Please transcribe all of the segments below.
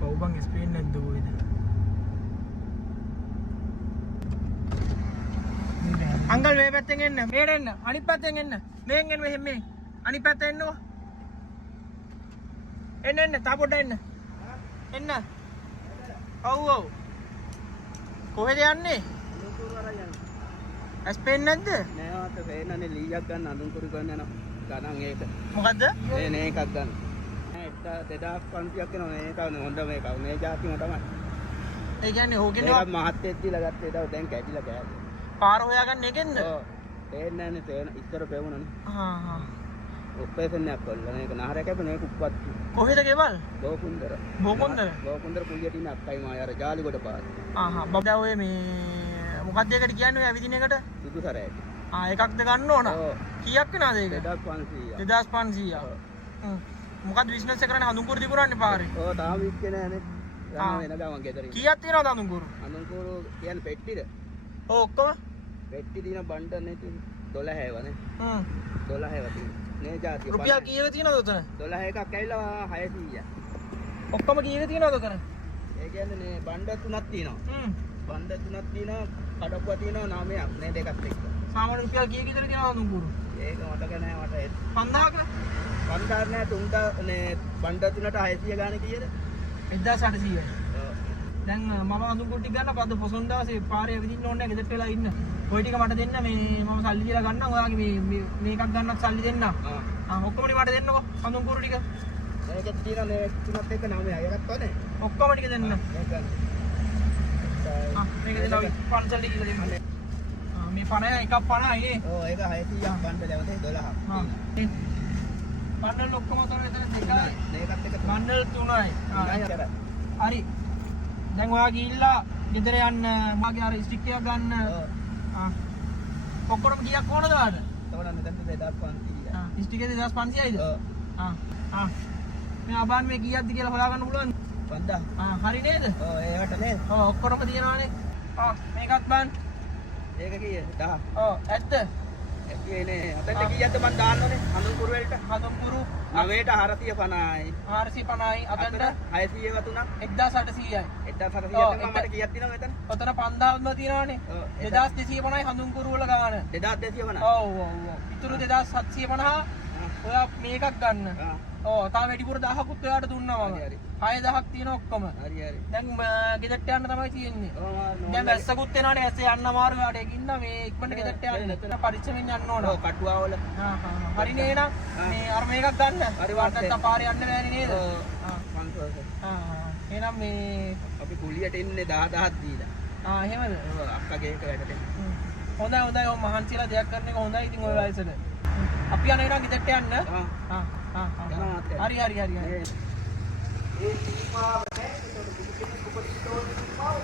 පවුබන් Spain නැද්ද කොයිද? Uncle මේ පැත්තෙන් එන්න. මේට එන්න. අනිත් පැත්තෙන් එන්න. මෙහෙන් එන්න මෙහෙන් මේ. අනිත් පැත්තෙන් එන්නකෝ. එන්න එන්න. තා පොඩ්ඩක් එන්න. එන්න. ඔව් ඔව්. කොහෙද යන්නේ? අඳුන්කුරු වරන් යනවා. ස්පේන් නැද්ද? නෑ වාට පේනනේ ලීයක් ගන්න අඳුන්කුරු ගන්න යනවා. ගණන් ඒක. මොකද්ද? නේ එකක් ගන්න. 2500ක් වෙනවා මේක හොඳ මේක. මේ જાතිම තමයි. ඒ කියන්නේ ඕකෙන් ඒක මහත්තයෙක් දීලා ගත්තේ ඒක දැන් කැඩිලා ගෑවේ. පාර හොයාගන්න එකෙන්ද? ඔව්. පේන්නේ නැනේ තේන ඉස්සර පෙවුණනේ. හා. ඔපරේෂන් එකක් කළා. මේක නහර කැපෙන මේක උප්පත්. කොහෙද ගෙවල්? බෝකුන්දර. බෝකුන්දර කුලියට ඉන්න අක්කයි මා යාර ජාලිගොඩ පාර. ආහා. බබ්දා ඔය මේ මොකක්ද ඒකට කියන්නේ ඔය ඇවිදින එකට? සුදු සරයට. එකක්ද ගන්න ඕන? ඔව්. කීයක් වෙනවද ඒක? 2500. 2500. මොකක්ද බිස්නස් එක කරන්නේ හඳුන්කුරු දිපුරන්නේ පාරේ? ඔව් තාම වික්කේ නෑනේ. යනවා වෙන ගමන් ගෙදරින්. කීයක් තියෙනවද හඳුන්කුරු? අඳුන්කුරු කියන්නේ පෙට්ටිද? ඔව් ඔක්කොම? පෙට්ටි දින බණ්ඩ නැති 12 හැවනේ. 12 හැව තියෙනවා. නේ જાතිය. රුපියල් කීයක තියෙනවද උතන? 12 එකක් ඇවිල්ලා 600. ඔක්කොම කීයක තියෙනවද උතන? ඒ කියන්නේ නේ බණ්ඩ තුනක් තියෙනවා. බණ්ඩ තුනක් තියෙනවා, කඩපුවා තියෙනවා 9ක් නේ දෙකත් එක්ක. සාමාන්‍ය රුපියල් කීයක විතර තියෙනවද හඳුන්කුරු? ඒක මතක නෑ මට. 5000ක? 5000 නෑ 3000 නේ බණ්ඩ තුනට 600 ගාන කීයද? 1800යි. දැන් මම හඳුන්කුරු ටික ගන්න පද පොසොන් දවසේ පාරේ ඇවිදින්න ඕනේ නැහැ ගෙදරට වෙලා ඉන්න. ඔය ටික මට දෙන්න මේ මම සල්ලි දීලා ගන්නම්. ඔයාගේ මේකක් ගන්නත් සල්ලි දෙන්න. ඔක්කොම ටික මට දෙන්නකෝ හඳුන්කුරු ටික. මේකෙත් තියෙන මේ තුනත් එක්ක 9යි. එකක් වනේ. ඔක්කොම ටික දෙන්න. මේක ගන්න. මේක දෙනවා පන්සල් ටික කියලා දෙන්න. මේ 50 එකක් 50යි නේ. ඔව් ඒක 600ක් බණ්ඩ ලැබතේ 12ක්. බණ්ඩල් ඔක්කොම උතන එතන දෙකයි. මේකත් එක්ක බණ්ඩල් 3යි. හරි. දැන් ඔයා ගිහිල්ලා ගෙදර යන්න මගේ අර ස්ටික් එක ගන්න. ඔක්කොම කීයක් ඕනද ඔයාලට? තවන්න දැන් 2500. ස්ටික් එකේ 2500යිද? මේ අබාන් මේ කීයක්ද කියලා හොයාගන්න පුළුවන්. 5000. හරි නේද? ඔව් ඒකට නේද? ඔව් ඔක්කොම තියෙනවානේ. මේකත් බන්. ඒක කීයද? 1000. ඔව් ඇත්ත. ඒකනේ අතට කීයක්ද මන් දාන්න ඕනේ? හඳුන්කුරු වලට. හඳුන්කුරු 9ට 450යි. 450යි අතට 600 වතුණක් 1800යි. 1800 මට කීයක් තියෙනවද මෙතන? ඔතන 5000ම තියෙනවානේ. 2250යි හඳුන්කුරු වල ගාන. 2250. ඔව් ඔව් ඔව්. ඉතුරු 2750 ඔයා මේකක් ගන්න. ඔව් තාම වැඩිපුර 1000කුත් ඔයාට දුන්නා මම. 6000ක් තියෙන ඔක්කොම. හරි හරි. දැන් ගෙදරට යන්න තමයි තියෙන්නේ. දැන් වැස්සකුත් එනවානේ ඇස්සේ යන්න අමාරු යාට ඒකින්ද මේ ඉක්මනට ගෙදරට යන්න. පරිස්සමෙන් යන්න ඕන. ඔව් කටුවා වල. හරි නේ නං. මේ අර මේකක් ගන්න. හරි වාට්ට පාරේ යන්න බෑනේ නේද? එහෙනම් මේ අපි කුලියට එන්නේ 10000ක් දීලා. එහෙමද? ඔව් අක්කගේ එක වැඩට. හොඳයි හොඳයි ඔය මහන්සිලා දෙයක් කරන එක හොඳයි ඉතින් ඔය වයසට. අපි යන එනවා ගෙදරට යන්න. හරි හරි හරි හරි. ඒ සීමාව නැහැ. ඒක උපදිතෝ සීමාව.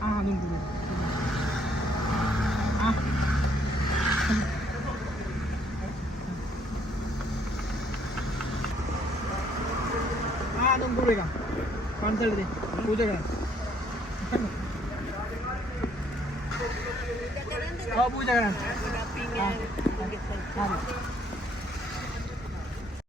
හඳුන්කුරු. හඳුන්කුරු එක. පන්සලේ පූජා කරන්න. Oh, puja kan?